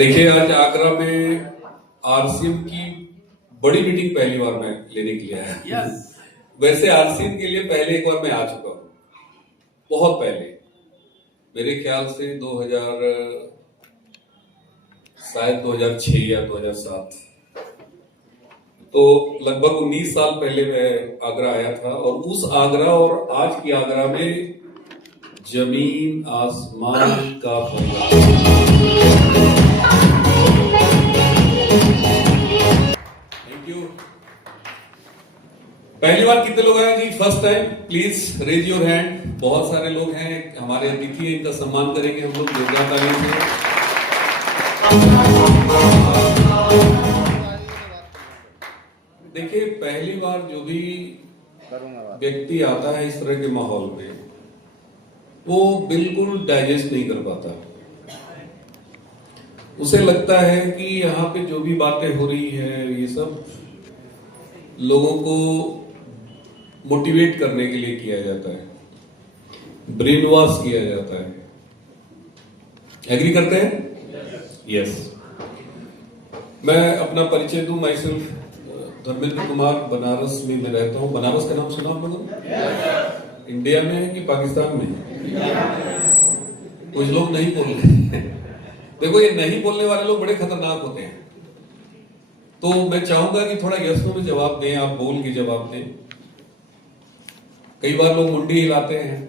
देखिए, आज आगरा में आरसीएम की बड़ी मीटिंग पहली बार मैं लेने के लिए आया। वैसे आरसीएम के लिए पहले एक बार मैं आ चुका हूँ, बहुत पहले, मेरे ख्याल से 2006 या 2007, तो लगभग 19 साल पहले मैं आगरा आया था। और उस आगरा और आज की आगरा में जमीन आसमान का फर्क। Thank you. पहली बार कितने लोग आए जी? First time please raise your hand. बहुत सारे लोग हैं, हमारे अतिथि हैं, इनका सम्मान करेंगे हम लोग जोरदार तालियों से। देखिए, पहली बार जो भी व्यक्ति आता है इस तरह के माहौल में, वो बिल्कुल डाइजेस्ट नहीं कर पाता। उसे लगता है कि यहाँ पे जो भी बातें हो रही है ये सब लोगों को मोटिवेट करने के लिए किया जाता है, ब्रेन वॉश किया जाता है। एग्री करते हैं? यस। मैं अपना परिचय दूं। माई सेल्फ धर्मेंद्र कुमार, बनारस में मैं रहता हूं। बनारस का नाम सुना आप लोगों ने? इंडिया में है कि पाकिस्तान में? कुछ लोग नहीं बोल रहे। देखो, ये नहीं बोलने वाले लोग बड़े खतरनाक होते हैं। तो मैं चाहूंगा कि थोड़ा यस में जवाब दें, आप बोल के जवाब दें। कई बार लोग मुंडी हिलाते हैं।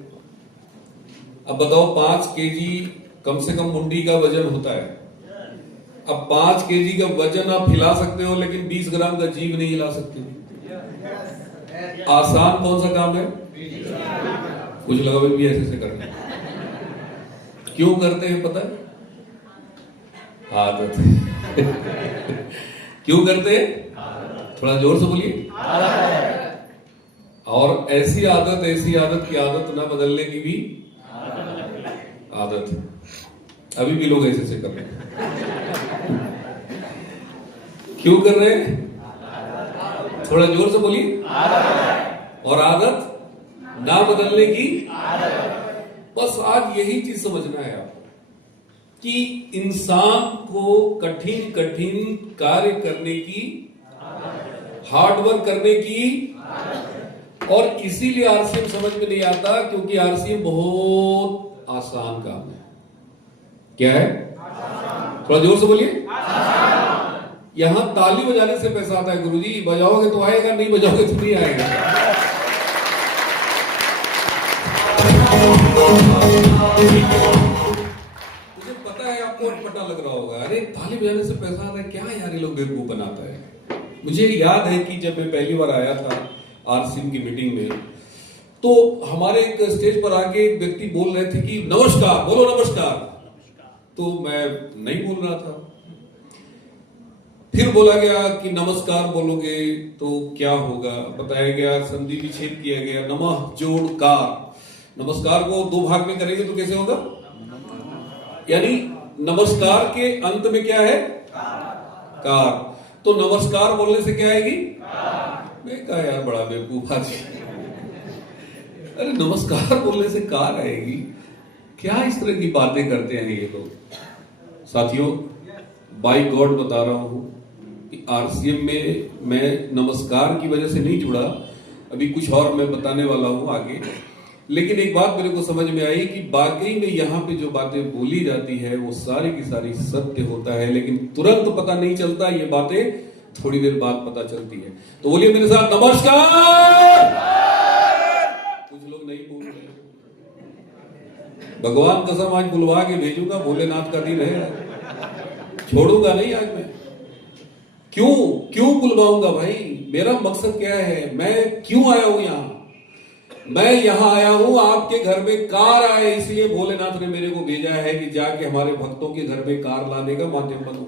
अब बताओ, 5 केजी कम से कम मुंडी का वजन होता है। अब 5 केजी का वजन आप हिला सकते हो, लेकिन 20 ग्राम का जीव नहीं हिला सकते। आसान कौन सा काम है? कुछ लगा भी ऐसे करते हैं। क्यों करते हैं पता है? आदत। क्यों करते हैं? थोड़ा जोर से बोलिए। और ऐसी आदत की आदत ना बदलने की भी आदत। अभी भी लोग ऐसे कर रहे हैं। क्यों कर रहे हैं? थोड़ा जोर से बोलिए। और आदत ना बदलने की। बस आज यही चीज समझना है आपको कि इंसान को कठिन कठिन कार्य करने की, हार्डवर्क करने की, और इसीलिए आरसीएम समझ में नहीं आता, क्योंकि आरसीएम बहुत आसान काम है। क्या है? थोड़ा जोर से बोलिए। यहां ताली बजाने से पैसा आता है गुरुजी। बजाओगे तो आएगा, नहीं बजाओगे तो नहीं आएगा। मुझे पता है आपको पता लग रहा होगा, अरे ताली बजाने से पैसा आता है, क्या यार ये लोग बेवकूफ बनाता है। मुझे याद है कि जब मैं पहली बार आया था आरसीएम की मीटिंग में, तो हमारे एक स्टेज पर आके एक व्यक्ति बोल रहे थे कि नमस्कार बोलो, नमस्कार। तो मैं नहीं बोल रहा था। फिर बोला गया कि नमस्कार बोलोगे तो क्या होगा? बताया गया, संधि विच्छेद किया गया, नमः जोड़ कार। नमस्कार को 2 भाग में करेंगे तो कैसे होगा? यानी नमस्कार के अंत में क्या है? कार। तो नमस्कार बोलने से क्या आएगी? मैं कहा यार बड़ा बेवकूफ आदमी। अरे नमस्कार बोलने से कार आएगी? क्या इस तरह की बातें करते हैं ये लोग। साथियों, बाय गॉड बता रहा हूं कि आरसीएम में मैं नमस्कार की वजह से नहीं जुड़ा। अभी कुछ और मैं बताने वाला हूं आगे। लेकिन एक बात मेरे को समझ में आई कि वाकई में यहाँ पे जो बातें बोली जाती है वो सारी की सारी सत्य होता है, लेकिन तुरंत पता नहीं चलता। ये बातें थोड़ी देर बाद पता चलती है। तो बोलिए मेरे साथ, नमस्कार। कुछ लोग नहीं बोल रहे। भगवान कसम आज बुलवा के भेजूंगा, भोलेनाथ का दिन है, छोड़ूंगा नहीं आज मैं। क्यों बुलवाऊंगा भाई? मेरा मकसद क्या है? मैं क्यों आया हूं यहां? मैं यहां आया हूं आपके घर में कार आए, इसलिए भोलेनाथ ने मेरे को भेजा है कि जाके हमारे भक्तों के घर में कार लाने का माध्यम बनूं।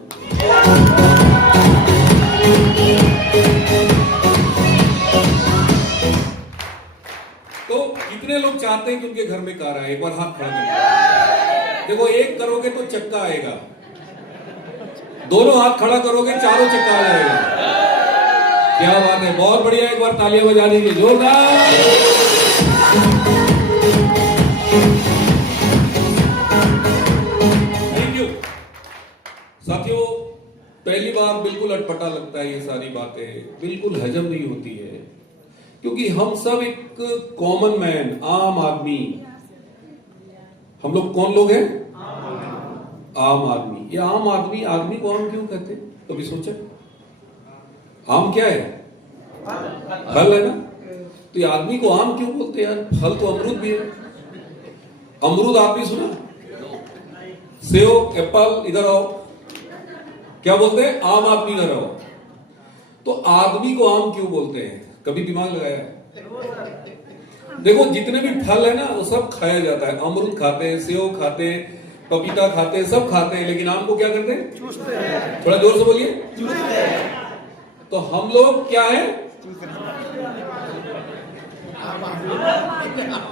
तो कितने लोग चाहते हैं कि उनके घर में कार आए? एक बार हाथ खड़ा करें। देखो, एक करोगे तो चक्का आएगा, दोनों हाथ खड़ा करोगे चारों चक्का आ जाएगा। क्या बात है, बहुत बढ़िया। एक बार तालियां बजा दीजिए जोरदार। Thank you. साथियों, पहली बार बिल्कुल अटपटा लगता है, ये सारी बातें बिल्कुल हजम नहीं होती है, क्योंकि हम सब एक कॉमन मैन, आम आदमी, हम लोग कौन लोग हैं? आम आदमी। ये आम आदमी, आदमी को आम क्यों कहते हैं? कभी सोचा? आम क्या है? फल है ना। तो ये आदमी को आम क्यों बोलते हैं यार? फल तो अमरूद भी है। अमरूद आपने सुना? सेब, एप्पल, इधर आओ, क्या बोलते हैं? आम आदमी इधर आओ। तो आदमी को आम क्यों बोलते हैं? कभी दिमाग लगाया? देखो, जितने भी फल है ना वो सब खाया जाता है। अमरूद खाते हैं, सेब खाते हैं, पपीता खाते हैं, सब खाते हैं, लेकिन आम को क्या करते हैं? चूसते हैं। थोड़ा जोर से बोलिए। चूसते हैं। तो हम लोग क्या है?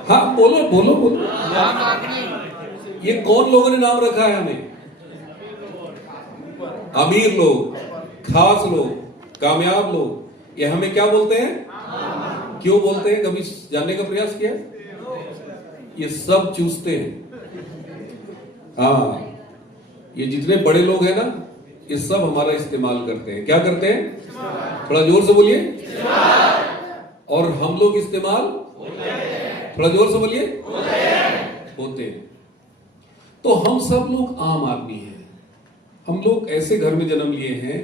हाँ, बोलो बोलो बोलो। ये कौन लोगों ने नाम रखा है हमें? अमीर लोग, खास लोग, कामयाब लोग। ये हमें क्या बोलते हैं? क्यों बोलते हैं? कभी जानने का प्रयास किया? ये सब चूसते हैं। हाँ, ये जितने बड़े लोग हैं ना, ये सब हमारा इस्तेमाल करते हैं। क्या करते हैं? थोड़ा जोर से बोलिए। और हम लोग इस्तेमाल, थोड़ा जोर से बोलिए, होते हैं। तो हम सब लोग आम आदमी हैं। हम लोग ऐसे घर में जन्म लिए हैं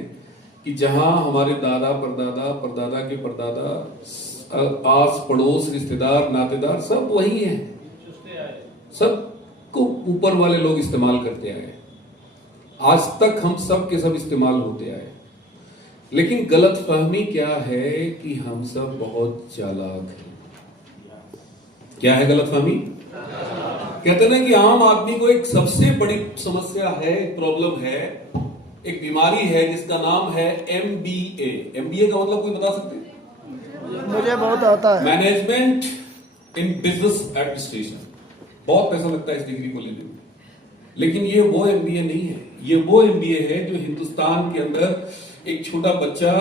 कि जहां हमारे दादा परदादा परदादा के परदादा, आस पड़ोस, रिश्तेदार, नातेदार सब वही हैं। सब को ऊपर वाले लोग इस्तेमाल करते आए। आज तक हम सब के सब इस्तेमाल होते आए। लेकिन गलतफहमी क्या है कि हम सब बहुत चालाक हैं। क्या है गलतफहमी? कहते हैं कि आम आदमी को एक सबसे बड़ी समस्या है, प्रॉब्लम है, एक बीमारी है जिसका नाम है MBA। MBA का मतलब कोई बता सकते हैं? मुझे बहुत आता है। Management in business administration. बहुत पैसा लगता है इस डिग्री को लेने में, लेकिन ये वो MBA नहीं है। ये वो MBA है जो हिंदुस्तान के अंदर एक छोटा बच्चा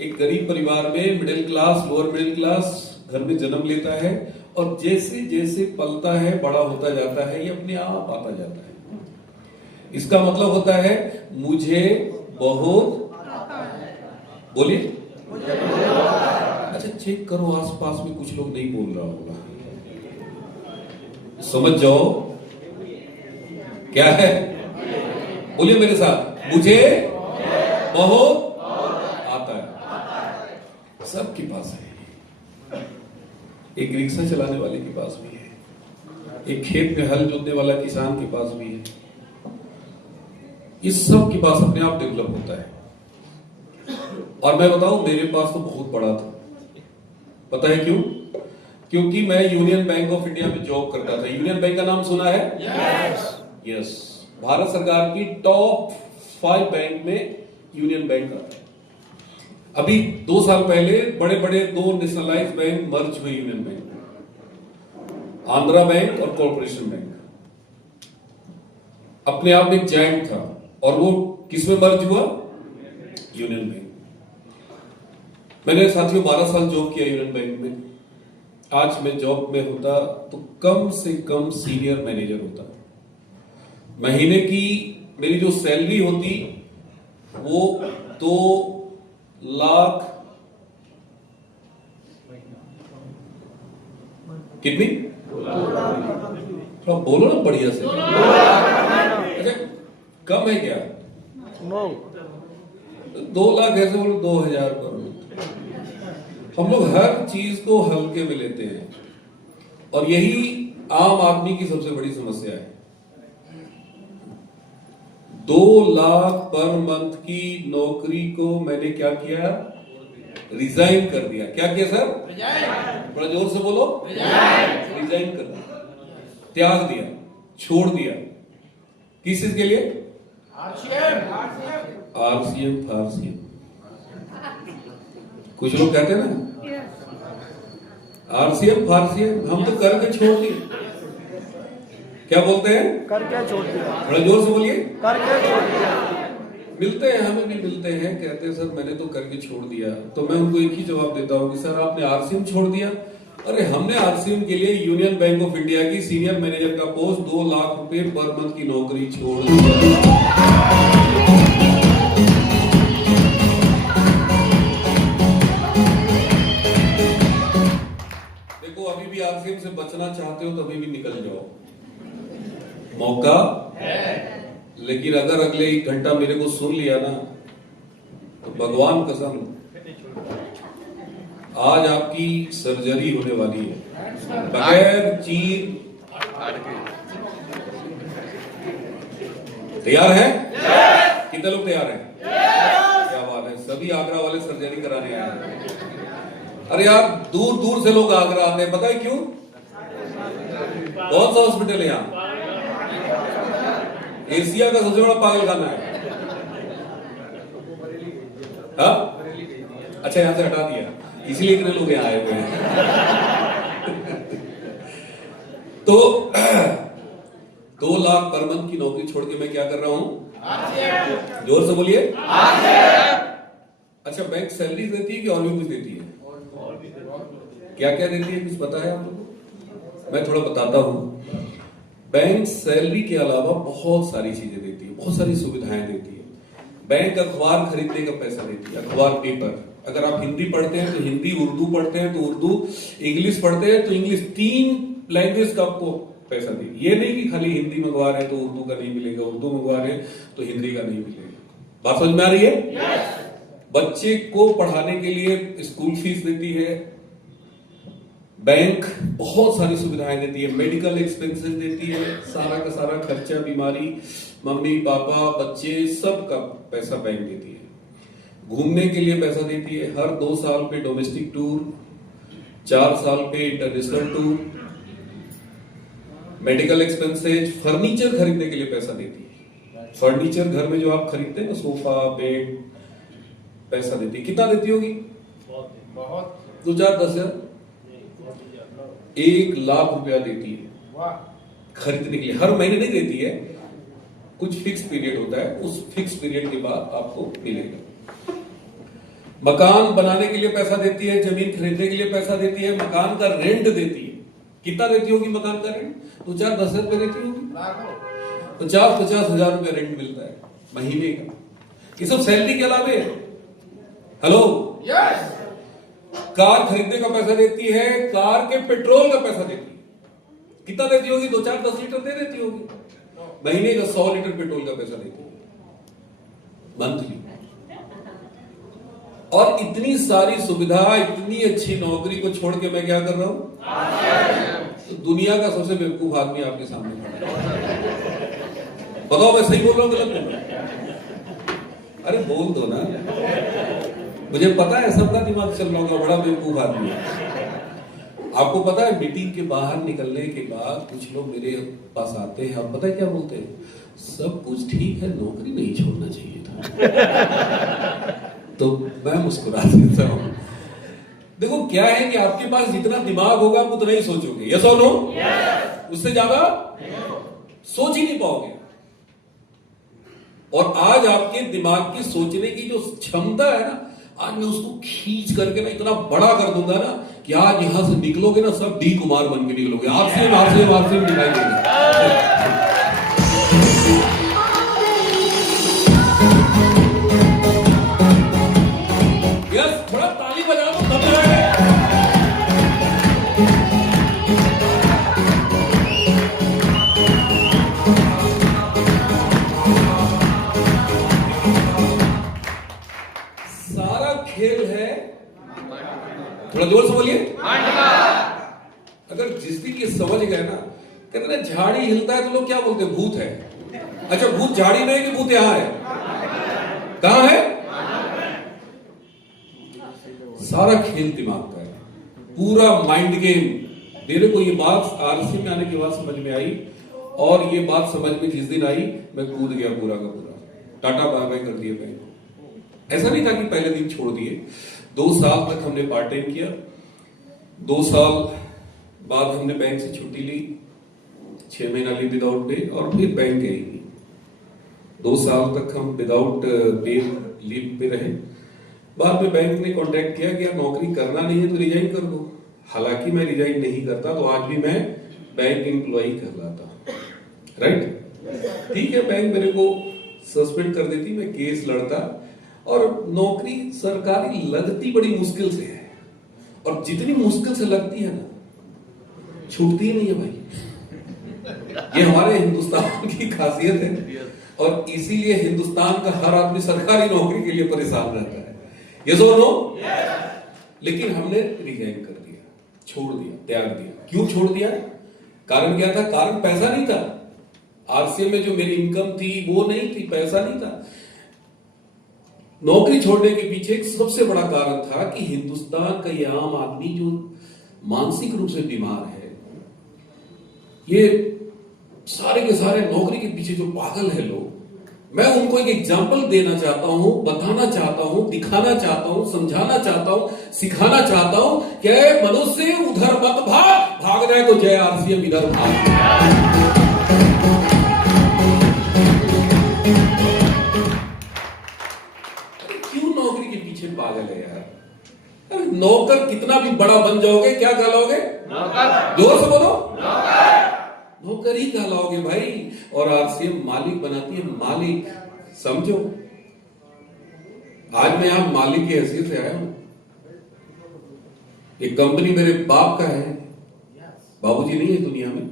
एक गरीब परिवार में, middle class, lower middle class घर में जन्म लेता है, और जैसे जैसे पलता है, बड़ा होता जाता है, ये अपने आप आता जाता है। इसका मतलब होता है मुझे बहुत, बोलिए। अच्छा, चेक करो आसपास में कुछ लोग नहीं बोल रहा होगा, समझ जाओ क्या है। बोलिए मेरे साथ, मुझे बहुत आता है। सबके पास है। एक रिक्शा चलाने वाले के पास भी है, एक खेत में हल जोतने वाला किसान के पास भी है। इस सब के पास अपने आप डेवलप होता है। और मैं बताऊं, मेरे पास तो बहुत बड़ा था। पता है क्यों? क्योंकि मैं यूनियन बैंक ऑफ इंडिया में जॉब करता था। यूनियन बैंक का नाम सुना है? यस। भारत सरकार की टॉप 5 बैंक में यूनियन बैंक आता है। अभी 2 साल पहले बड़े बड़े 2 नेशनलाइज्ड बैंक मर्ज हुए यूनियन बैंक, आंध्रा बैंक और कॉर्पोरेशन बैंक। अपने आप में एक जायंट था, और वो किसमें मर्ज हुआ? Union bank. मैंने साथियों 12 साल जॉब किया यूनियन बैंक में। आज मैं जॉब में होता तो कम से कम सीनियर मैनेजर होता। महीने की मेरी जो सैलरी होती वो 2 लाख, कितनी? थोड़ा बोलो ना बढ़िया से। अच्छा, कम है क्या? 2 लाख ऐसे बोलो, 2000 पर। हम लोग हर चीज को हल्के में लेते हैं, और यही आम आदमी की सबसे बड़ी समस्या है। 2 लाख पर मंथ की नौकरी को मैंने क्या किया? रिजाइन कर दिया। क्या किया सर? थोड़ा जोर से बोलो। रिजाइन कर दिया, त्याग दिया, छोड़ दिया। किस चीज के लिए? RCM फारसीएम। कुछ लोग कहते हैं ना RCM फारसीएम, हम तो करके छोड़ दिए। क्या बोलते हैं? करके छोड़ दिया। थोड़ा जोर से बोलिए। करके छोड़ दिया। मिलते हैं, हमें भी मिलते हैं, कहते हैं सर मैंने तो करके छोड़ दिया। तो मैं उनको एक ही जवाब देता हूँ कि सर आपने RCM छोड़ दिया। अरे हमने RCM के लिए यूनियन बैंक ऑफ इंडिया की सीनियर मैनेजर का पोस्ट 2 लाख रुपए पर मंथ की नौकरी छोड़ दिया। मौका लेकिन अगर अगले 1 घंटा मेरे को सुन लिया ना तो भगवान कसम आज आपकी सर्जरी होने वाली है बगैर चीर। तैयार है? कितने लोग तैयार हैं? क्या बात है, सभी आगरा वाले सर्जरी कराने आए हैं। अरे यार दूर दूर से लोग आगरा आते हैं, पता है क्यों? कौन सा हॉस्पिटल है यहाँ? एशिया का सबसे बड़ा पागलखाना है। हाँ? अच्छा यहां से हटा दिया, इसलिए इतने लोग यहाँ आए हुए हैं। तो 2 लाख पर मंथ की नौकरी छोड़ के मैं क्या कर रहा हूं? जोर से बोलिए। अच्छा बैंक सैलरी देती है कि और भी कुछ देती है? क्या क्या देती है कुछ पता है आप लोगों को? मैं थोड़ा बताता हूं। बैंक सैलरी के अलावा बहुत सारी चीजें देती है, बहुत सारी सुविधाएं देती है। बैंक अखबार खरीदने का पैसा देती है, अखबार पेपर। अगर आप हिंदी पढ़ते हैं तो हिंदी, उर्दू पढ़ते हैं तो उर्दू, इंग्लिश पढ़ते हैं तो इंग्लिश, 3 लैंग्वेज का आपको पैसा दी। ये नहीं कि खाली हिंदी मंगवा रहे हैं तो उर्दू का नहीं मिलेगा, उर्दू मंगवा रहे हैं तो हिंदी का नहीं मिलेगा। बात समझ में आ रही है? बच्चे को पढ़ाने के लिए स्कूल फीस देती है बैंक, बहुत सारी सुविधाएं देती है, मेडिकल एक्सपेंसेस देती है, सारा का सारा खर्चा, बीमारी, मम्मी पापा बच्चे सब का पैसा बैंक देती है। घूमने के लिए पैसा देती है, हर 2 साल पे डोमेस्टिक टूर, 4 साल पे international tour, medical expenses, furniture खरीदने के लिए पैसा देती है। फर्नीचर घर में जो आप खरीदते हैं ना, सोफा, बेड, पैसा देती है। कितना देती होगी? बहुत 2, 4, 10 हजार, 1 लाख रुपया देती है खरीदने के लिए। हर महीने नहीं देती है, कुछ फिक्स पीरियड होता है, उस फिक्स पीरियड के बाद आपको मिलेगा। मकान बनाने के लिए पैसा देती है, जमीन खरीदने के लिए पैसा देती है, मकान का रेंट देती है। कितना देती होगी मकान का रेंट? 2, 4, 10 हजार रुपए देती होगी। 50 हजार रुपया रेंट मिलता है महीने का। ये सब सैलरी के अलावा है। Hello, yes. कार खरीदने का पैसा देती है, कार के पेट्रोल का पैसा देती है। कितना देती होगी? 2, 4, 10 लीटर दे देती होगी। महीने का 100 लीटर पेट्रोल का पैसा देती है मंथली। और इतनी सारी सुविधा, इतनी अच्छी नौकरी को छोड़ के मैं क्या कर रहा हूं? तो दुनिया का सबसे बेवकूफ आदमी आपके सामने खड़ा है। बताओ मैं सही बोल रहा हूं गलत बोल रहा हूं? अरे बोल दो ना, मुझे पता है सबका दिमाग चल रहा होगा, बड़ा बेवकूफ आदमी है। आपको पता है मीटिंग के बाहर निकलने के बाद कुछ लोग मेरे पास आते हैं, आप पता है क्या बोलते हैं? सब कुछ ठीक है, नौकरी नहीं छोड़ना चाहिए था। तो मैं मुस्कुरा देता हूं। देखो क्या है कि आपके पास जितना दिमाग होगा आप उतना ही सोचोगे, यस और नो? उससे ज्यादा सोच ही नहीं पाओगे। और आज आपके दिमाग की सोचने की जो क्षमता है ना, आज मैं उसको खींच करके ना इतना बड़ा कर दूंगा ना कि आज यहां से निकलोगे ना सब डी कुमार बन के निकलोगे। आरसीएम दिखाई देगा। यस, थोड़ा ताली बजा दो तब खेल है। थोड़ा जोर से बोलिए। अगर जिस दिन ये समझ गए ना, कहते ना झाड़ी हिलता है तो लोग क्या बोलते हैं? भूत है। अच्छा भूत झाड़ी में है कि भूत यहां है? कहां है? सारा खेल दिमाग का है, पूरा माइंड गेम। मेरे को ये बात आरसी में आने के बाद समझ में आई, और ये बात समझ में जिस दिन आई मैं कूद गया पूरा का पूरा, टाटा बाय बाय कर दिया बैंक। ऐसा नहीं था कि पहले दिन छोड़ दिए। 2 साल तक हमने पार्ट टाइम किया, 2 साल बाद हमने बैंक से छुट्टी ली, 6 महीना लीव विदाउट पे, और फिर बैंक गए। 2 साल तक हम विदाउट पे लीव पे रहे। बाद में बैंक ने कांटेक्ट किया कि यार नौकरी करना नहीं है तो रिजाइन कर दो। हालांकि मैं रिजाइन नहीं करता तो आज भी मैं बैंक एम्प्लॉई कहलाता, राइट? ठीक है, बैंक मेरे को सस्पेंड कर देती, मैं केस लड़ता, और नौकरी सरकारी लगती बड़ी मुश्किल से है, और जितनी मुश्किल से लगती है ना, छूटती ही नहीं है भाई। ये हमारे हिंदुस्तान की खासियत है और इसीलिए हिंदुस्तान का हर आदमी सरकारी नौकरी के लिए परेशान रहता है। ये नो, लेकिन हमने रिजाइन कर दिया, छोड़ दिया, त्याग दिया। क्यों छोड़ दिया? कारण क्या था? कारण पैसा नहीं था। आरसीएम में जो मेरी इनकम थी वो नहीं थी, पैसा नहीं था। नौकरी छोड़ने के पीछे एक सबसे बड़ा कारण था कि हिंदुस्तान का ये आम आदमी जो मानसिक रूप से बीमार है, ये सारे के सारे नौकरी के पीछे जो पागल है लोग, मैं उनको एक एग्जाम्पल देना चाहता हूं, बताना चाहता हूं, दिखाना चाहता हूं, समझाना चाहता हूं, सिखाना चाहता हूं कि मनुष्य उधर मत भाग, भागना है तो जय आरसीएम इधर भाग। क्यों नौकरी के पीछे पागल है यार? अरे नौकर कितना भी बड़ा बन जाओगे, क्या कहलाओगे? नौकर। जोर से बोलो, नौकर ही कहलाओगे भाई। और आरसीएम मालिक बनाती है, मालिक। समझो, आज मैं यहां मालिक की हैसियत से आया हूं। ये कंपनी मेरे बाप का है, बाबूजी नहीं है दुनिया में,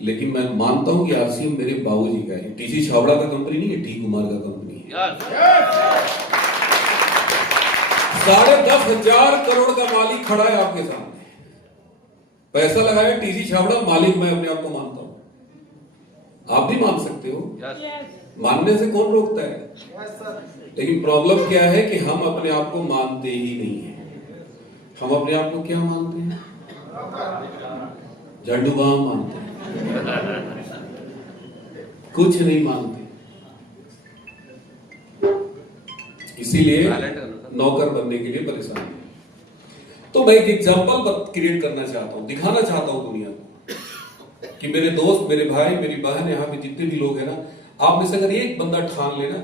लेकिन मैं मानता हूं कि आरसीएम मेरे बाबूजी का है। टीसी छाबड़ा का कंपनी नहीं है, टी कुमार का कंपनी है। 10,500 करोड़ का मालिक खड़ा है आपके सामने। पैसा लगाया टीसी छाबड़ा, मालिक मैं अपने आप को मानता हूं। आप भी मान सकते हो, मानने से कौन रोकता है? लेकिन प्रॉब्लम क्या है कि हम अपने आप को मानते ही नहीं है। हम अपने आप को क्या मानते हैं? झंडूबाम मानते हैं, कुछ नहीं मानते। इसीलिए नौकर बनने के लिए परेशान है। तो मैं एक एग्जाम्पल क्रिएट करना चाहता हूं, दिखाना चाहता हूं दुनिया को कि मेरे दोस्त, मेरे भाई, मेरी बहन, यहाँ पे जितने भी लोग हैं ना, आप में से अगर एक बंदा ठान लेना,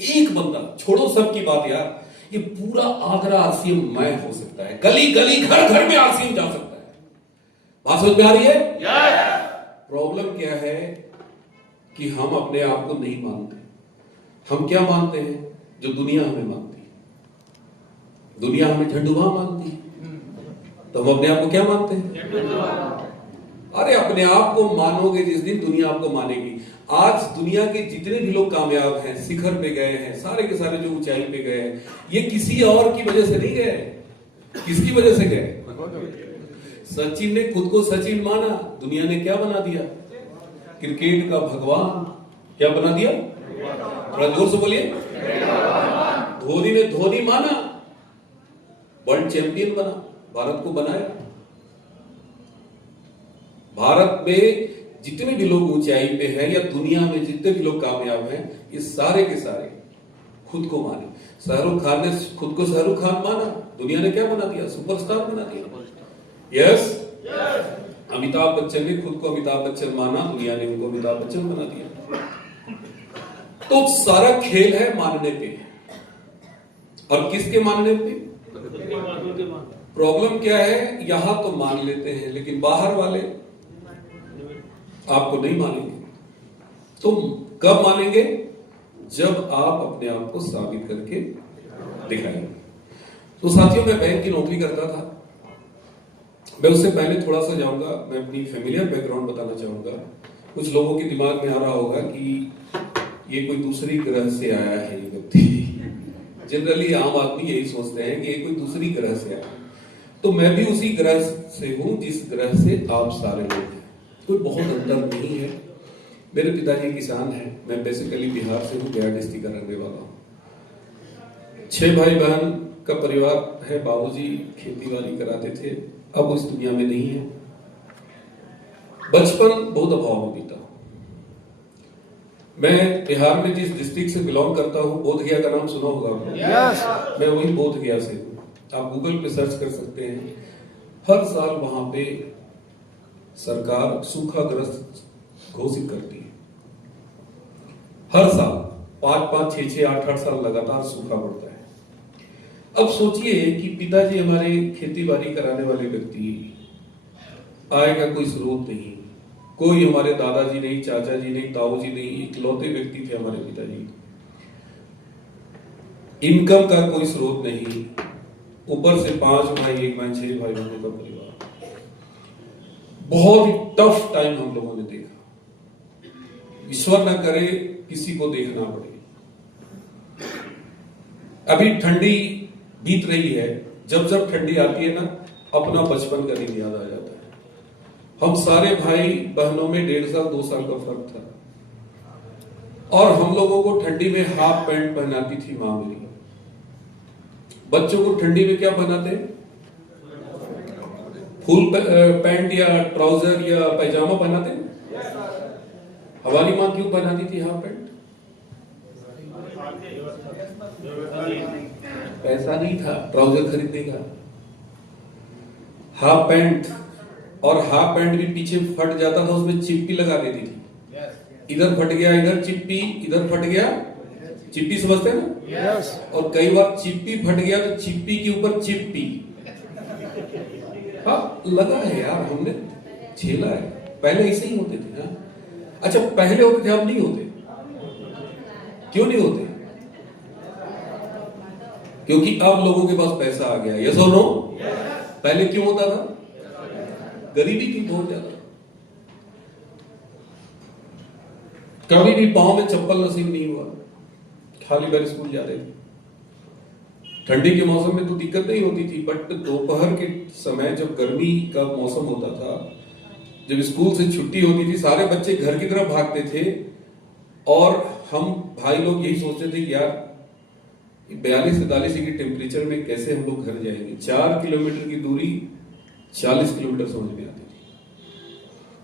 एक बंदा, छोड़ो सबकी बात यार, ये पूरा आगरा आरसीएम मैं हो सकता है। गली गली, घर घर में आरसीएम जा सकता है। बात समझ में आ रही है? प्रॉब्लम क्या है कि हम अपने आप को नहीं मानते। हम क्या मानते हैं? जो दुनिया हमें मानती है। दुनिया हमें झंडूबा मानती है, तो हम अपने आप को क्या मानते हैं? अरे अपने आप को मानोगे जिस दिन, दुनिया आपको मानेगी। आज दुनिया के जितने भी लोग कामयाब हैं, शिखर पे गए हैं, सारे के सारे जो ऊंचाई पे गए हैं, ये किसी और की वजह से नहीं गए। किसकी वजह से गए? सचिन ने खुद को सचिन माना, दुनिया ने क्या बना दिया? क्रिकेट का भगवान। क्या बना दिया? थोड़ा जोर से बोलिए। धोनी ने धोनी माना, वर्ल्ड चैंपियन बना, भारत को बनाया। भारत में जितने भी लोग ऊंचाई पे हैं या दुनिया में जितने भी लोग कामयाब हैं, ये सारे के सारे खुद को माने। शाहरुख खान ने खुद को शाहरुख खान माना, दुनिया ने क्या बना दिया? सुपरस्टार बना दिया। यस। अमिताभ बच्चन ने खुद को अमिताभ बच्चन माना, दुनिया ने उनको अमिताभ बच्चन बना दिया। तो सारा खेल है मानने पे। और किसके मानने पे? प्रॉब्लम क्या है? यहां तो मान लेते हैं, लेकिन बाहर वाले आपको नहीं मानेंगे। तो कब मानेंगे? जब आप अपने आप को साबित करके दिखाएंगे। तो साथियों, मैं बैंक की नौकरी करता था। मैं उससे पहले थोड़ा सा जाऊंगा, मैं अपनी फैमिलियर बैकग्राउंड बताना चाहूंगा। कुछ लोगों के दिमाग में आ रहा होगा कि ये कोई दूसरी ग्रह से आया है ये व्यक्ति। जनरली आम आदमी यही सोचते हैं कि ये कोई दूसरी ग्रह से आया। तो मैं भी उसी ग्रह से हूं जिस ग्रह से आप सारे लोग हैं। कोई बहुत अंतर नहीं है। मेरे पिताजी किसान हैं, मैं बेसिकली बिहार से हूँ, गया डिस्ट्रिक्ट का रहने वाला हूँ। 6 भाई बहन का परिवार है। बाबूजी खेती बाड़ी कराते थे, अब उस दुनिया में नहीं है। बचपन बहुत अभाव में बीता। मैं बिहार में जिस डिस्ट्रिक्ट से बिलोंग करता हूँ, बोधगया का नाम सुना होगा आपने? मैं वही बोधगया से हूँ। आप गूगल पे सर्च कर सकते हैं। हर साल वहां पे सरकार सूखाग्रस्त घोषित करती है। हर साल 5-5, 6-6, 8-8 साल लगातार सूखा पड़ता है। अब सोचिए कि पिताजी हमारे खेती बाड़ी कराने वाले व्यक्ति, आय का कोई स्रोत नहीं, कोई हमारे दादाजी नहीं, चाचा जी नहीं, ताऊ जी नहीं, इकलौते व्यक्ति थे हमारे पिताजी। इनकम का कोई स्रोत नहीं, ऊपर से 5 भाई, 1 बहन, 6 भाई बहनों का परिवार। बहुत ही टफ टाइम हम लोगों ने देखा। ईश्वर न करे किसी को देखना पड़े। अभी ठंडी बीत रही है, जब जब ठंडी आती है ना, अपना बचपन का दिन याद आ जाता है। हम सारे भाई बहनों में 1.5 साल 2 साल का फर्क था, और हम लोगों को ठंडी में हाफ पैंट पहनाती थी मां मेरी। बच्चों को ठंडी में क्या पहनाते? फुल पैंट या ट्राउजर या पैजामा पहनाते। हमारी मां क्यों पहनाती थी हाफ पैंट? पैसा नहीं था ट्राउजर खरीदने का। हाफ पैंट, और हाफ पैंट भी पीछे फट जाता था, उसमें चिप्पी लगा देती थी। इधर फट गया, इधर चिप्पी, इधर फट गया चिप्पी, समझते हैं ना? और कई बार चिप्पी फट गया तो चिप्पी के ऊपर चिप्पी। हाँ, लगा है यार, हमने झेला है। पहले ऐसे ही होते थे। हाँ? अच्छा, पहले होते थे, अब नहीं होते। क्यों नहीं होते? क्योंकि अब लोगों के पास पैसा आ गया। यस और नो? पहले क्यों होता था? गरीबी थी बहुत ज्यादा। कभी भी पांव में चप्पल नसीब नहीं हुआ, खाली पैर स्कूल जाते थे। ठंडी के मौसम में तो दिक्कत नहीं होती थी, बट दोपहर के समय जब गर्मी का मौसम होता था, जब स्कूल से छुट्टी होती थी, सारे बच्चे घर की तरफ भागते थे, और हम भाई लोग यही सोचते थे कि यार 42-43 डिग्री टेम्परेचर में कैसे हम लोग घर जाएंगे। 4 किलोमीटर की दूरी 40 किलोमीटर समझ में आती थी।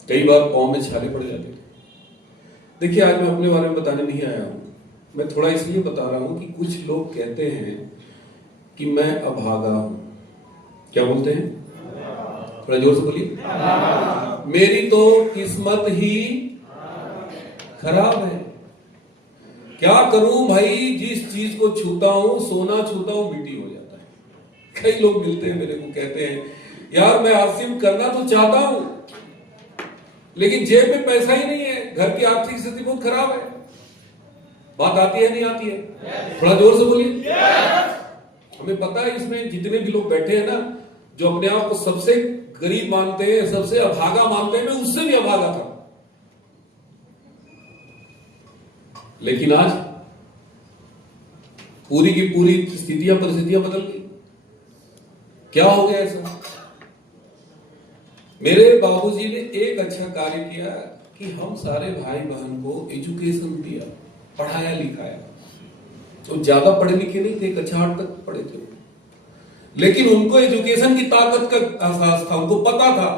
कई बार पांव में छाले पड़ जाते थे। देखिए, आज मैं अपने बारे में बताने नहीं आया हूं, मैं थोड़ा इसलिए बता रहा हूं कि कुछ लोग कहते हैं कि मैं अभागा हूं। क्या बोलते हैं? थोड़ा जोर से बोलिए। मेरी तो किस्मत ही खराब है। क्या करूं भाई, जिस चीज को छूता हूं, सोना छूता हूं, मिट्टी हो जाता है। कई लोग मिलते हैं मेरे को, कहते हैं यार मैं आसिम करना तो चाहता हूं, लेकिन जेब में पैसा ही नहीं है, घर की आर्थिक स्थिति बहुत खराब है। बात आती है नहीं आती है? थोड़ा जोर से बोलिए। हमें पता है इसमें जितने भी लोग बैठे हैं ना, जो अपने आप को सबसे गरीब मानते हैं, सबसे अभागा मानते हैं, मैं उससे भी अभागा था। लेकिन आज पूरी की पूरी स्थितियां, परिस्थितियां बदल गई। क्या हो गया ऐसा? मेरे बाबूजी ने एक अच्छा कार्य किया कि हम सारे भाई बहन को एजुकेशन दिया, पढ़ाया लिखाया। तो ज्यादा पढ़े लिखे नहीं थे, कक्षा 8 तक पढ़े थे, लेकिन उनको एजुकेशन की ताकत का एहसास था। उनको पता था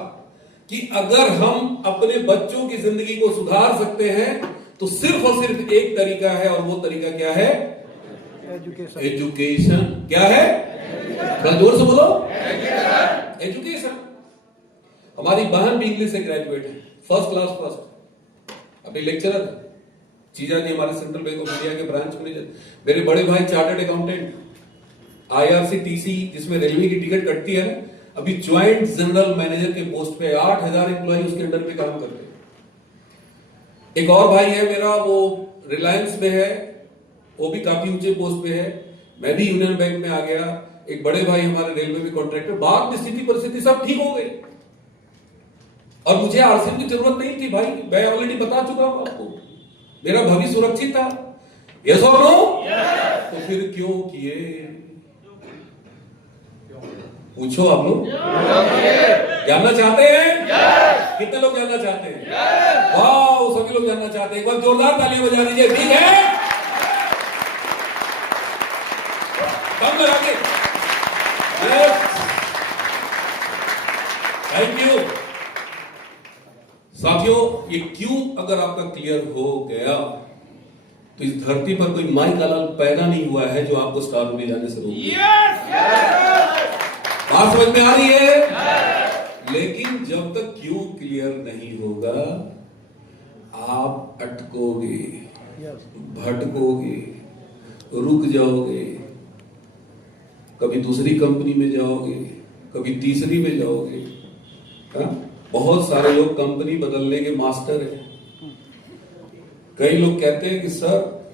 कि अगर हम अपने बच्चों की जिंदगी को सुधार सकते हैं तो सिर्फ और सिर्फ एक तरीका है, और वो तरीका क्या है? एजुकेशन। क्या है? थोड़ा जोर से बोलो। एजुकेशन। हमारी बहन भी इंग्लिश से ग्रेजुएट है, फर्स्ट क्लास फर्स्ट, अभी लेक्चरर। चीजा जी हमारे सेंट्रल बैंक ऑफ इंडिया के ब्रांच मैनेजर। मेरे बड़े भाई चार्टर्ड अकाउंटेंट, IRCTC जिसमें रेलवे की टिकट कटती है ना, अभी ज्वाइंट जनरल मैनेजर के पोस्ट पे 8000 एम्प्लॉय उसके अंडर पे काम करते हैं। एक और भाई है मेरा, वो रिलायंस में है, वो भी काफी ऊंचे पोस्ट पे है। मैं भी यूनियन बैंक में आ गया। एक बड़े भाई हमारे रेलवे में कॉन्ट्रैक्टर। बाद में स्थिति परिस्थिति सब ठीक हो गई, और मुझे आरसीएम की जरूरत नहीं थी भाई, मैं ऑलरेडी बता चुका हूं आपको, मेरा भविष्य सुरक्षित था। यस और नो? तो फिर क्यों किए? पूछो आप लोग। जानना चाहते हैं? कितने लोग जानना चाहते हैं? वाह, सभी लोग जानना चाहते हैं। एक बार जोरदार तालियां बजा दीजिए। ठीक है, कम करा के। थैंक यू साथियों। ये क्यों अगर आपका क्लियर हो गया, तो इस धरती पर कोई माई का लाल पैदा नहीं हुआ है जो आपको स्टार में जाने से रोके। बात समझ में आ रही है? लेकिन जब तक क्यों क्लियर नहीं होगा, आप अटकोगे, भटकोगे, रुक जाओगे, कभी दूसरी कंपनी में जाओगे, कभी तीसरी में जाओगे। हा? बहुत सारे लोग कंपनी बदलने के मास्टर हैं। कई लोग कहते हैं कि सर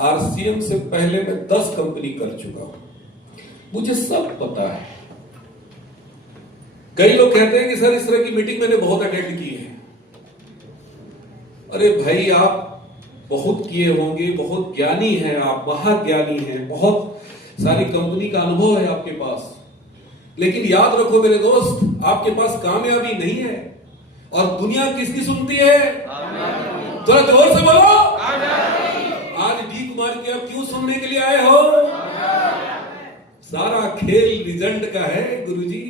आरसीएम से पहले मैं 10 कंपनी कर चुका हूं, मुझे सब पता है। कई लोग कहते हैं कि सर इस तरह की मीटिंग मैंने बहुत अटेंड की है, अरे भाई आप बहुत किए होंगे, बहुत ज्ञानी हैं आप, महाज्ञानी हैं, बहुत सारी कंपनी का अनुभव है आपके पास, लेकिन याद रखो मेरे दोस्त, आपके पास कामयाबी नहीं है और दुनिया किसकी सुनती है? थोड़ा जोर से बोलो। आज डी कुमार की आप क्यों सुनने के लिए आए हो? सारा खेल रिजल्ट का है गुरुजी।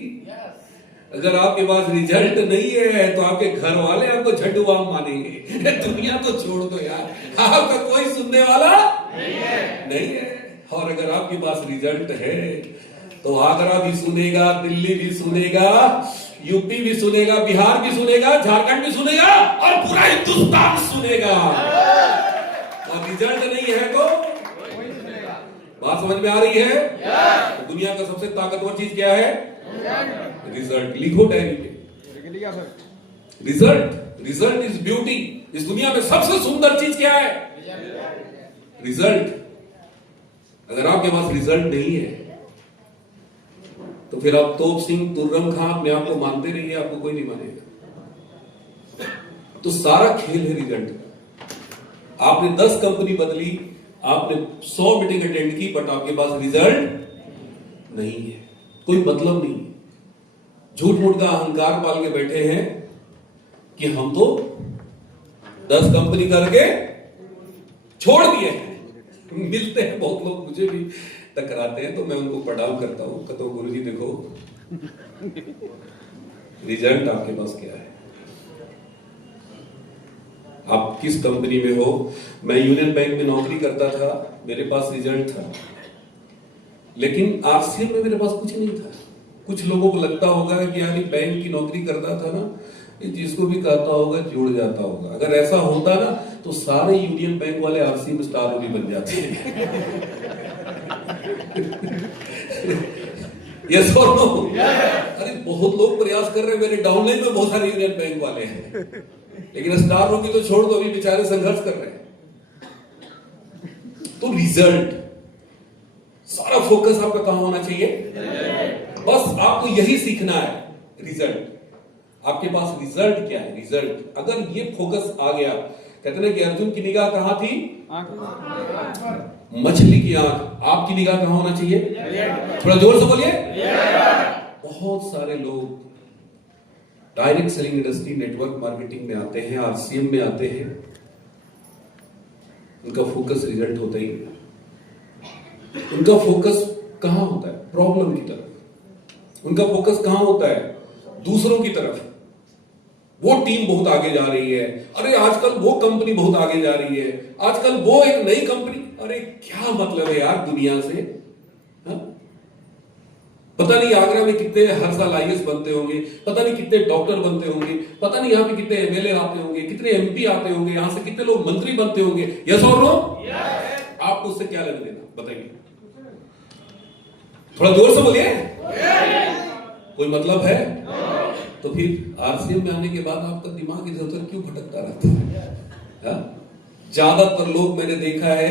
अगर आपके पास रिजल्ट नहीं है तो आपके घर वाले आपको झंडूबाम मानेंगे। दुनिया तो छोड़ दो यार, आपका कोई सुनने वाला नहीं है। और अगर आपके पास रिजल्ट है तो आगरा भी सुनेगा, दिल्ली भी सुनेगा, यूपी भी सुनेगा, बिहार भी सुनेगा, झारखंड भी सुनेगा और पूरा हिंदुस्तान सुनेगा। और रिजल्ट नहीं है तो बात समझ में आ रही है? तो दुनिया का सबसे ताकतवर चीज क्या है? रिजल्ट। लिखो डायरी पे, रिजल्ट। Result is beauty. इस दुनिया में सबसे सुंदर चीज क्या है? रिजल्ट। अगर आपके पास रिजल्ट नहीं है तो फिर आप तोप सिंह, तुर्रम खां अपने आप को मानते रहिए, आपको कोई नहीं मानेगा। तो सारा खेल है रिजल्ट का। आपने 10 कंपनी बदली, आपने 100 मीटिंग अटेंड की, बट आपके पास रिजल्ट नहीं है, कोई मतलब नहीं। झूठ मूठ का अहंकार पाल के बैठे हैं कि हम तो 10 कंपनी करके छोड़ दिए हैं। मिलते हैं बहुत लोग, मुझे भी टकराते हैं तो मैं उनको पढ़ाऊ करता हूं, कहता हूं गुरुजी देखो रिजल्ट आपके पास क्या है, आप किस कंपनी में हो। मैं यूनियन बैंक में नौकरी करता था, मेरे पास रिजल्ट था, लेकिन आरसीएम में मेरे पास कुछ नहीं था। कुछ लोगों को लगता होगा कि यार बैंक की नौकरी करता था ना, जिसको भी कहता होगा जुड़ जाता होगा। अगर ऐसा होता ना तो सारे यूनियन बैंक वाले आरसी में स्टार भी बन जाते हैं। यस और नो? अरे बहुत लोग प्रयास कर रहे हैं, मेरे डाउनलाइन में बहुत सारे यूनियन बैंक वाले हैं, लेकिन स्टार रोगी तो छोड़ दो, अभी बेचारे संघर्ष कर रहे हैं। तो रिजल्ट, सारा फोकस आपका कहां होना चाहिए? बस आपको यही सीखना है, रिजल्ट। आपके पास रिजल्ट क्या है? रिजल्ट। अगर ये फोकस आ गया, कहते ना कि अर्जुन की निगाह कहां थी? मछली की आंख। आपकी निगाह कहां होना चाहिए? थोड़ा जोर से बोलिए। बहुत सारे लोग direct selling industry, network marketing में आते हैं, आरसीएम में आते हैं, उनका फोकस रिजल्ट होता ही नहीं। उनका फोकस कहां होता है? प्रॉब्लम की तरफ। उनका फोकस कहां होता है? दूसरों की तरफ। वो टीम बहुत आगे जा रही है, अरे आजकल वो कंपनी बहुत आगे जा रही है, आजकल वो एक नई कंपनी, अरे क्या मतलब है यार दुनिया से? हा? पता नहीं आगरा में कितने हर साल आईएएस बनते होंगे, पता नहीं कितने डॉक्टर बनते होंगे, पता नहीं यहाँ पे कितने एमएलए आते होंगे, कितने एमपी आते होंगे, यहां से कितने लोग मंत्री बनते होंगे। यस और नो? आपको उससे क्या लेना देना बताइए? थोड़ा जोर से बोलिए। कोई मतलब है? तो फिर आरसीएम में आने के बाद आपका दिमाग इधर उधर क्यों भटकता रहता है? ज्यादातर लोग मैंने देखा है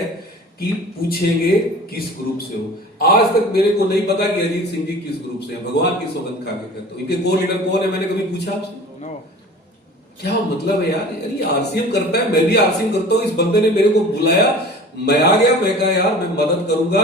कि पूछेंगे किस ग्रुप से हो। आज तक मेरे को नहीं पता कि अजीत सिंह जी किस ग्रुप से हैं। भगवान की सौगंध खा के कहता हूं, इनके को लीडर कौन है मैंने कभी पूछा आपसे? क्या मतलब है यार? ये आरसीएम करता है, मैं भी आरसीएम करता हूं, इस बंदे ने मेरे को बुलाया, मैं आ गया, मैं कहा यार मैं मदद करूंगा।